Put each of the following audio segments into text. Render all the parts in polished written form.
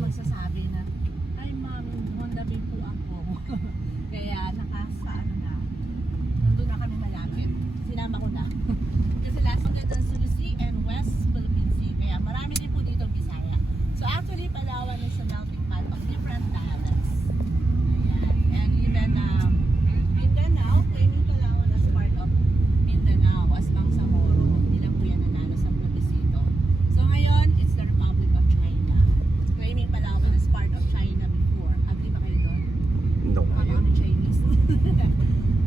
magsasabi na, ay ma'am, Honda Bay po ako. Kaya nakasa ano na, nandun na kami malapit. Sinama ko na. Kasi last ulit ang Sulu Sea and West Philippine Sea. Kaya marami din po dito Bisaya. So actually, Palawan is a melting pot of different dialects. Ayan. And even Mindanao, claiming Palawan as part of Mindanao, as Bangsamoro. Hindi lang po yan nanalo sa plebiscito. So ngayon, it's the Republic of China. Claiming Palawan as part of China before. Agree ba kayo doon? No. Kami Chinese.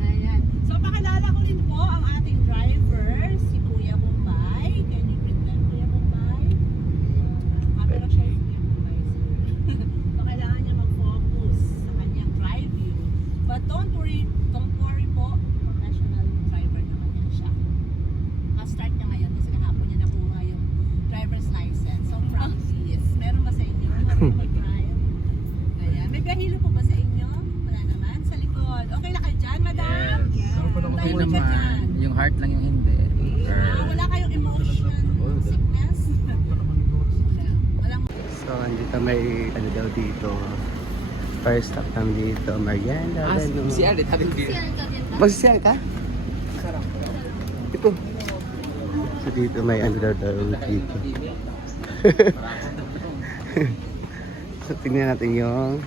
Ayan. So pakilala ko din po ang ating driver, si Kuya Bombay. Can you greet them, Kuya Bombay? Camera siya si Kuya Bombay. So kailangan niya mag-focus sa kanyang drive view. But don't worry po, professional driver naman yan siya. Start niya ngayon kasi kahapon niya nakuha yung driver's license. So practice. Meron ba sa inyo? Marunong mag-drive? Ayan. May gahilo po ba sa inyo? Wala naman. Sa likod. Okay na kayo dyan, madam? Yes. Okay Okay naman. Yung heart lang yung hindi. Wala kayong emotion sickness? Walang. So, andito may ano daw dito. First stop namin dito, Mariana. Si Alit, hatin dito. Magsisiyal ka? Ito. So, dito may ano daw dito. So, tingnan natin yung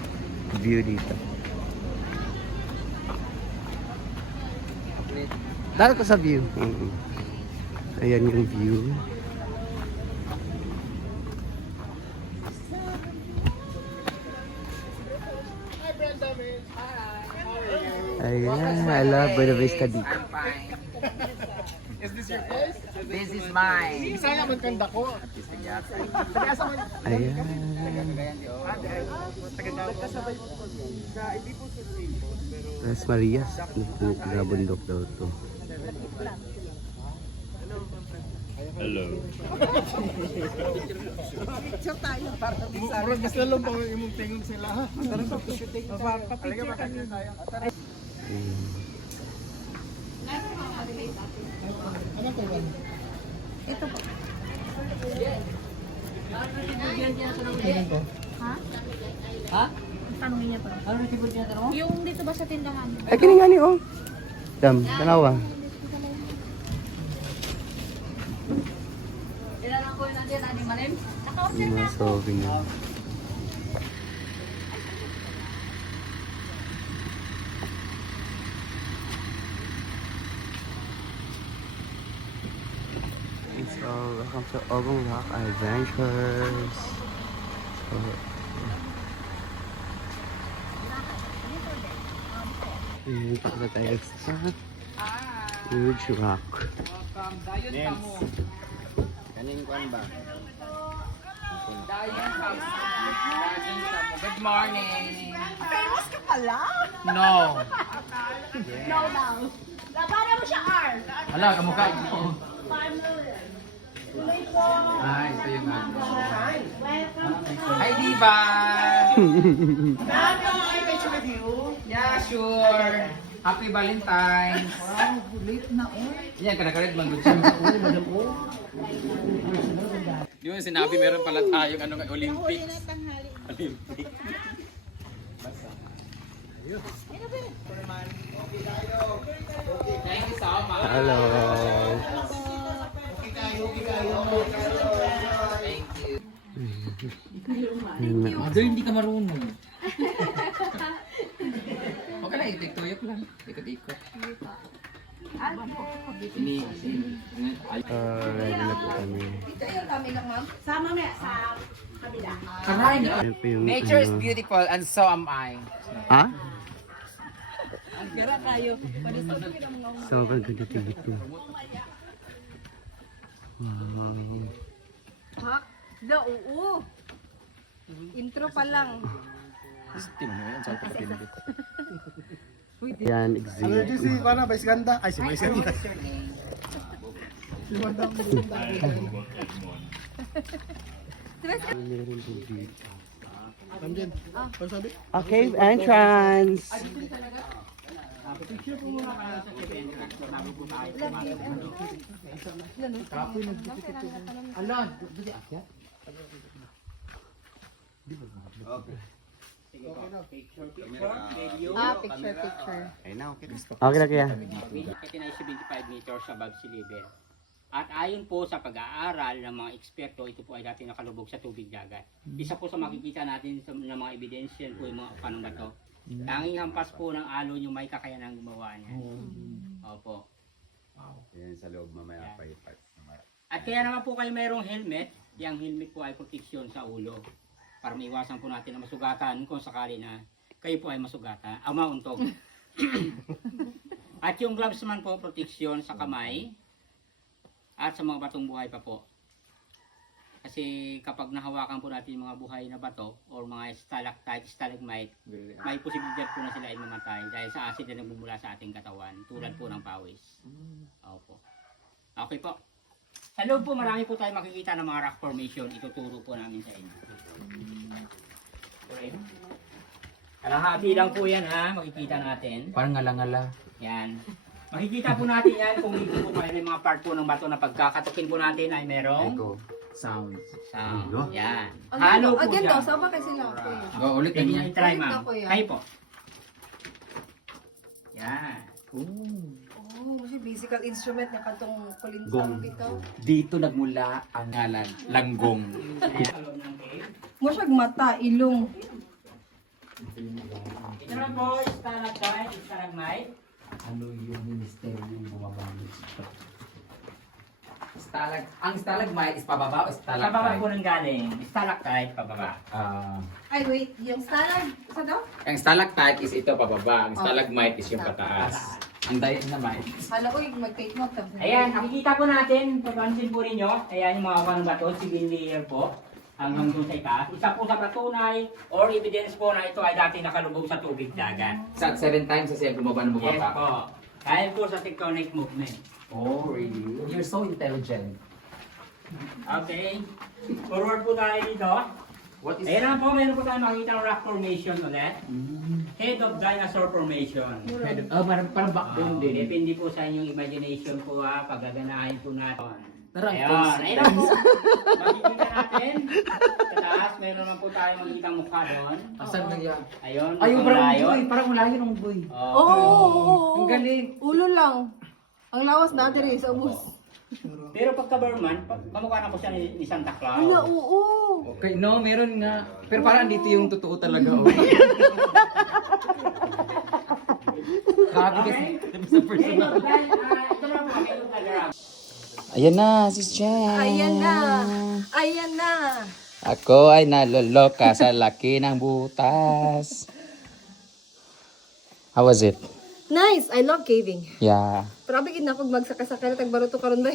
view dito. Dahil ko sa view. Ayan yung view. Ayan, I love Buena Vista dito. Is this your place? This is mine. Bisaya man kanda ko. Taga-asa man. Ayan. Taga-kasabay po ko. Hindi po sa rainbow, pero Las Marias. Nabundok daw to. Picture tayo para murag mas lalong pa imong tingon sila ha. Tara pa papicture kami. Ayan. Ano to ba? Ito po. Ha? Ha? Tanungin niya to. Ano yung tibod niya tanong? Yung dito ba sa tindahan? Ay, kini nga ni oh. Dam, tanawa. Ilan ko yun natin, ani manim? Yung mga souvenir. So, welcome to Ogong Rock Adventures. So, dito na tayo sa Huge Rock. Kaning kwan ba? Good morning. Famous ka pala? No. No, no. Labanan mo siya, R. Hala, kamukha. 5 million. Ay, ito yung ano. Welcome to Hi, Diva! Nano, I picture with you. Yeah, sure. Happy Valentine's. Wow, late na oh. Yan, kanakalit man. Di mo sinabi, meron pala tayong ano, Olympics. Olympics. Thank you so much. Hello. Thank you. Ayun na. Mother, hindi ka marunong. Okay lang, itik-tuyok lang. Ikot-ikot. Ini. Ready na po kami. Sama mo sa kabila. Aray, Ayan po yung nature is ano. beautiful and so am I. Ha? Gara kayo. Sobrang ganda dito. Wow. Ha? Da, oo. Intro pa lang. Yan, Allergy si exit. Pana, Vice Ganda. Ay, si Vice Ganda. Si Madam. Meron po dito. Tamjen. Ano sabi? A cave entrance. Ala, Okay. Sige po. Picture, video. Picture. Ayun na, okay. Okay na kaya. Kasi na 75 meters above sea level. At ayon po sa pag-aaral ng mga eksperto, ito po ay dati nakalubog sa tubig dagat. Isa po sa makikita natin ng mga ebidensya po yung mga kanong bato. Tanging hampas po ng alon yung may kakayanang gumawa niya. Opo. Yan sa loob mamaya pa yung part. At kaya naman po kayo mayroong helmet, yung helmet po ay proteksyon sa ulo. Para maiwasan po natin na masugatan kung sakali na kayo po ay masugatan, mauntog. At yung gloves man po, proteksyon sa kamay at sa mga batong buhay pa po. Kasi kapag nahawakan po natin yung mga buhay na bato or mga stalactite, stalagmite, may posibilidad po na sila ay mamatay dahil sa acid na nagbumula sa ating katawan, tulad po ng pawis. Opo. Okay po. Sa loob po, marami po tayo makikita ng mga rock formation. Ituturo po namin sa inyo. Okay. Kalahati lang po yan ha, makikita natin. Parang ngala-ngala. Yan. Makikita po natin yan kung dito po may mga part po ng bato na pagkakatukin po natin ay merong Sound. sound. Yan. Halo po Again dyan. daw, sama kasi lang ako eh. Go, ulit Pwede niya. nyo i-try Ulit ma'am. ako yan. Kayo po. Yan. Oh, kasi musical instrument na kantong kulinsang bitaw. Dito nagmula ang ngalan, langgong. Ayan. Sa loob ng cave. Mo siyag mata, ilong. Ito na po, stalactite, stalagmite. Ano yung ministeryo bumabalik? Ang stalagmite is pababa o Sa baba po nang galing. Stalactite, pababa. Ay, wait. Yung stalag, isa daw? Ang stalactite is ito pababa, ang stalagmite is yung pataas. Ang naman. Hala, uy, mag-take note. Ayan, nakikita po natin, papansin po ninyo, ayan yung mga kanong bato, civil layer po, hanggang doon sa itaas. Isa po sa patunay or evidence po na ito ay dati nakalubog sa tubig dagat. Sa 7 times sa siya bumaba na Yes bumaba. po. Dahil po sa tectonic movement. Oh, really? You're so intelligent. Okay. Forward po tayo dito. What is Ayan naman po, meron po tayo makikita ng rock formation ulit. Head of dinosaur formation. parang backbone din. Depende po sa inyong imagination po ha, paggaganahin po natin. Tara, Ayun, ayun lang po. Makikita natin. Sa taas, meron naman po tayo makikita mukha doon. Asan na yan? Ayun, Ayun, mukhang layon. parang wala yun ang boy. Oo, oo. Ang galing. Ulo lang. Ang lawas natin rin sa ubus. Pero pagka Burman, kamukha na po siya ni Santa Claus. Hala, oo. Okay, no, meron nga. Pero parang dito yung totoo talaga. Oh. Grabe kasi. Sa personal. Ito na po, meron talaga. Ayan na, sis Jen. Ayan na. Ayan na. Ako ay naloloka sa laki ng butas. How was it? Nice. I love caving. Yeah. Grabe gid na ako magsaka-saka na tagbaruto karon ba?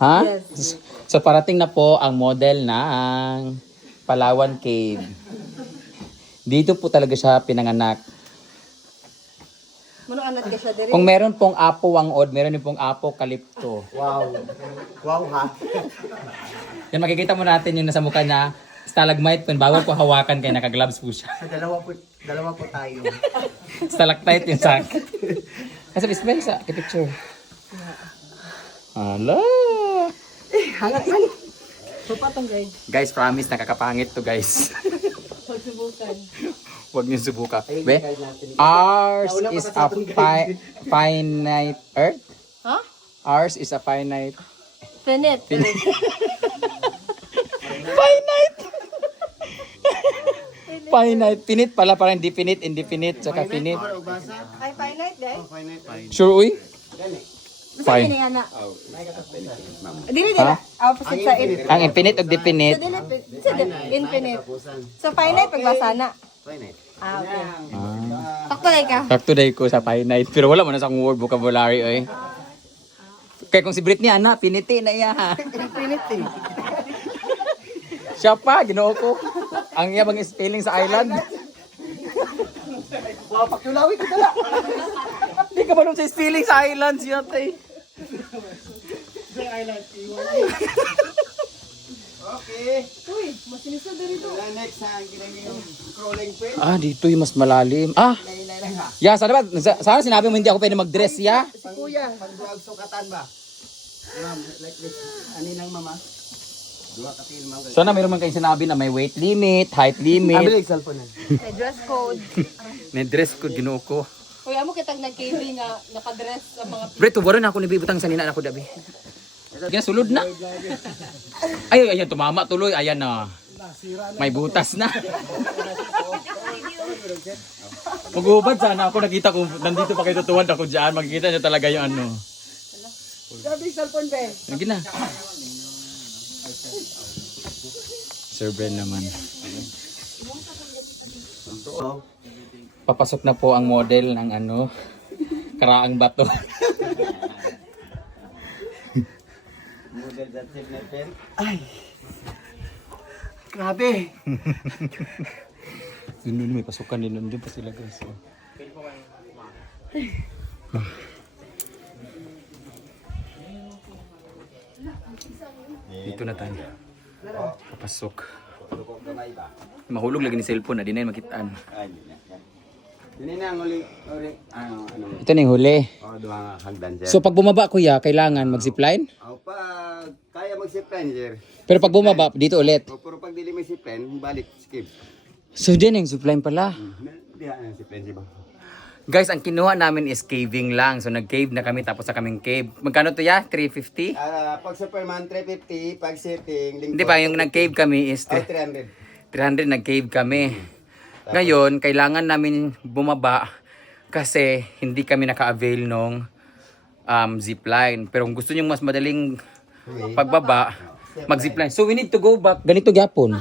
Ha? Yes. So parating na po ang model ng Palawan Cave. Dito po talaga siya pinanganak. Mano anak ka siya diri? Kung meron pong apo wangod, meron din pong apo kalipto. Wow. Wow ha. Yan makikita mo natin yung nasa mukha niya. Stalagmite po, bawal po hawakan kaya naka-gloves po siya. Sa dalawa po tayo. Stalactite yung sak. Kasi bisbel sa picture. Hala. So patong guys. Guys, promise nakakapangit to guys. Pagsubukan. Huwag niyo subukan. Be, ours is a finite earth. Ha? Ours is a finite. Finite. Finite! Finite. Finite pala, parang definite, indefinite, tsaka finite. Ay, finite guys. Sure, uy? Basta Fine. yun na. Dili dili. Opposite sa infinite. Ang infinite o definite. Sa infinite. So finite pagbasa na. Finite. Ah, okay. Takto lay ka. Talk today ko sa finite. Pero wala mo na sa word vocabulary, oy. Kaya kung si Britney, ana, piniti na iya, ha? Infinity. Siya pa, ginoo ko. Ang iya bang spelling sa island. Wow, pakiulawi ko dala. Hindi ka ba nung sa spelling sa island siya, tay? Okay. Uy, masinis na dito. Next ha, ginagin crawling pin. Ah, dito yung mas malalim. Ah! Ya, sana ba? Sana sinabi mo hindi ako pwede mag-dress, ya? Si kuya. Pagbuwag sukatan ba? Ma'am, like this. Ani lang mama. Sana mayroon man kayong sinabi na may weight limit, height limit. Ambil cellphone na. May dress code. May dress code ginoo ko. Kuya mo kitang nag-KB nga nakadress sa mga Bre, tuwaron na ako ni bibutang sa nina ako dabi. Kaya sulod na. Ay, ayan, tumama tuloy. Ayan na. May butas na. Mag-ubad sana ako. Nakita ko, nandito pa kayo tutuwad ako dyan. Makikita nyo talaga yung ano. Sabi cellphone be. Lagi na. Sir Bren naman. Papasok na po ang model ng ano, Karaang Bato. Model that pen. Ay. Grabe. Doon may pasukan din. Doon pa sila guys. Oh. Dito na tayo. Papasok. Mahulog lagi ni cellphone na di na yun makitaan. Ini na ang uli ano. Ito na yung huli. Oh, duha hagdan sir. So pag bumaba kuya, kailangan mag-zipline? Oh, pag kaya mag-zipline sir. Pero pag bumaba, dito ulit. O, pero pag dili may zipline, balik skip. So dyan yung zipline pala. Di ang zipline siya ba? Guys, ang kinuha namin is caving lang. So nag-cave na kami tapos sa kaming cave. Magkano to ya? 350? Pag Superman 350, pag sitting, Hindi pa, yung nag-cave kami is 300. 300 nag-cave kami. Ngayon, kailangan namin bumaba kasi hindi kami naka-avail nung zipline. Pero kung gusto niyo mas madaling pagbaba, mag-zipline. So we need to go back. Ganito gyapon.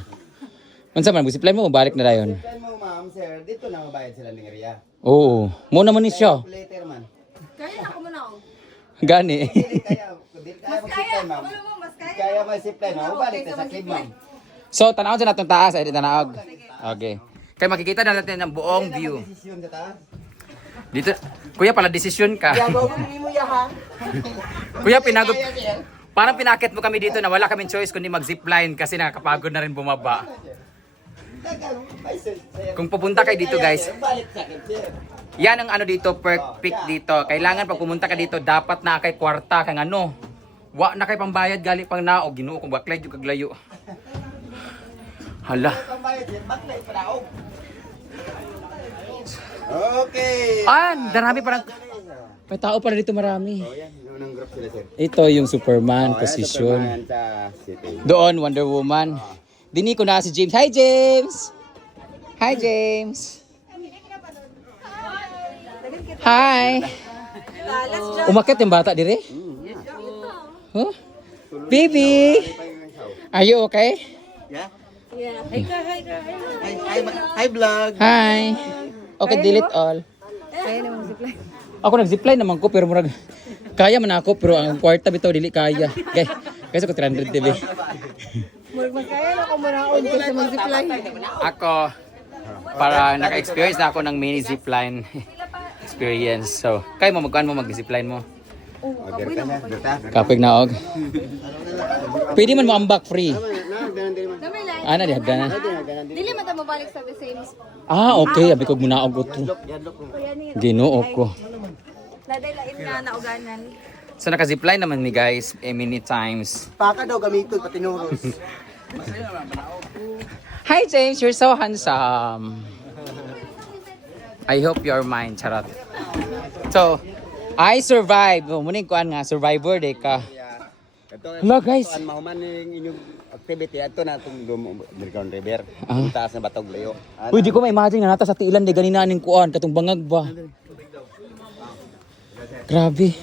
Unsa man mag-zipline mo, balik na dayon. Zipline mo ma'am sir, dito na mabayad sila ng area. Oo. Mo naman ni siya. Later man. Kaya na ako muna ako. Gani. Dili kaya mag-zipline ma'am. Mas kaya. Kaya mag-zipline ma'am, balik na sa cave ma'am. So, tanawon sa natong taas. Ay, tanawag. Okay. Kaya makikita na natin ang buong view. Desisyon sa taas. Dito, kuya pala desisyon ka. Gagawin mo ya ha. Kuya pinagod. Parang pinakit mo kami dito na wala kaming choice kundi mag-zipline kasi nakakapagod na rin bumaba. Kung pupunta kayo dito guys, Balik sa cave sir. yan ang ano dito, perk pick dito. Kailangan pag pumunta ka dito, dapat na kay kwarta kang ano. Wa na kay pambayad gali pang naog, Ginoo kung baklay jud kaglayo. Hala. Pambayad sir, baklay paraog. Okay. Darami parang may tao pala dito marami. Oh, yan, unang group sila sir. Ito yung Superman position. Superman sa city. Doon Wonder Woman. Dini ko na si James. Hi James. Hi James. Hi. Umakyat yung bata dire? Huh? Baby. Are you okay? Yeah. Yeah. Hi vlog. Hi. Okay, delete all. Kaya na mag-zipline. Ako nag-zipline naman ko pero murag kaya man ako pero ang kwarta bitaw dili kaya. Guys ako 300 TV. Mas kaya na ako muna ako sa mag-zipline. Ako para naka-experience na ako ng mini zipline experience. So, kayo mo mag-zipline mo. Order ka na, data. Kapig naog. Pwede man mo ambak free. Dami lang. Ana di hagdanan. Dili man ta mabalik sa the same. Okay, abi kog muna og utro. Ginoo ko. Daday lain nga nauganan. So naka-zipline naman mi guys, many times. Paka daw gamiton pati nuros. Hi James, you're so handsome. I hope you're mine, charot. So, I survived. Muning kuan nga, survivor de ka. Hello guys. Ang mahuman ning inyong activity ato na itong Milcon River. Ah. Ang taas na Batog Layo. Uy, di ko ma-imagine na nata sa tiilan de ganina ning kuan katong bangag ba. Grabe.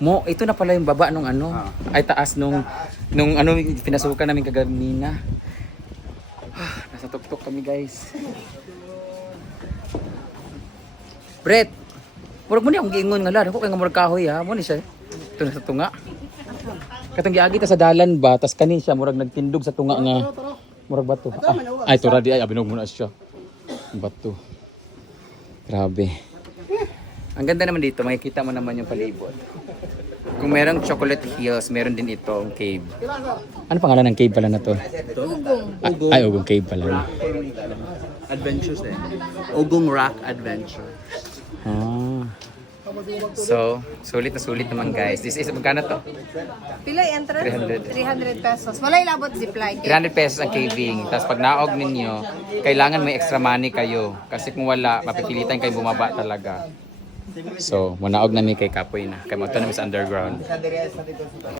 Mo, ito na pala yung baba nung ano, ay taas nung ano pinasukan namin kaganina. Nasa tuktok kami guys. Brett, murag mo ni akong giingon nga lad, ako kay nga murag kahoy ha, mo ni siya. Ito na sa tunga. Katong giagi ta sa dalan ba, tas kani siya murag nagtindog sa tunga nga. Murag bato. Ay tura di ay abinog mo na siya. Bato. Grabe. Ang ganda naman dito, makikita mo naman yung palibot. Kung merong Chocolate Hills, meron din itong cave. Ano pangalan ng cave pala na to? Ugong. Ay, Ugong Cave pala. Adventures din. Ugong Rock Adventure. Ah. So, sulit na sulit naman guys. This is, magkano to? Pila yung entrance? 300 pesos. Wala ilabot zipline. 300 pesos ang caving. Tapos pag naog ninyo, kailangan may extra money kayo. Kasi kung wala, mapipilitan kayo bumaba talaga. So, manaog na ni kay Kapoy na. Kaya mo ito namin sa underground.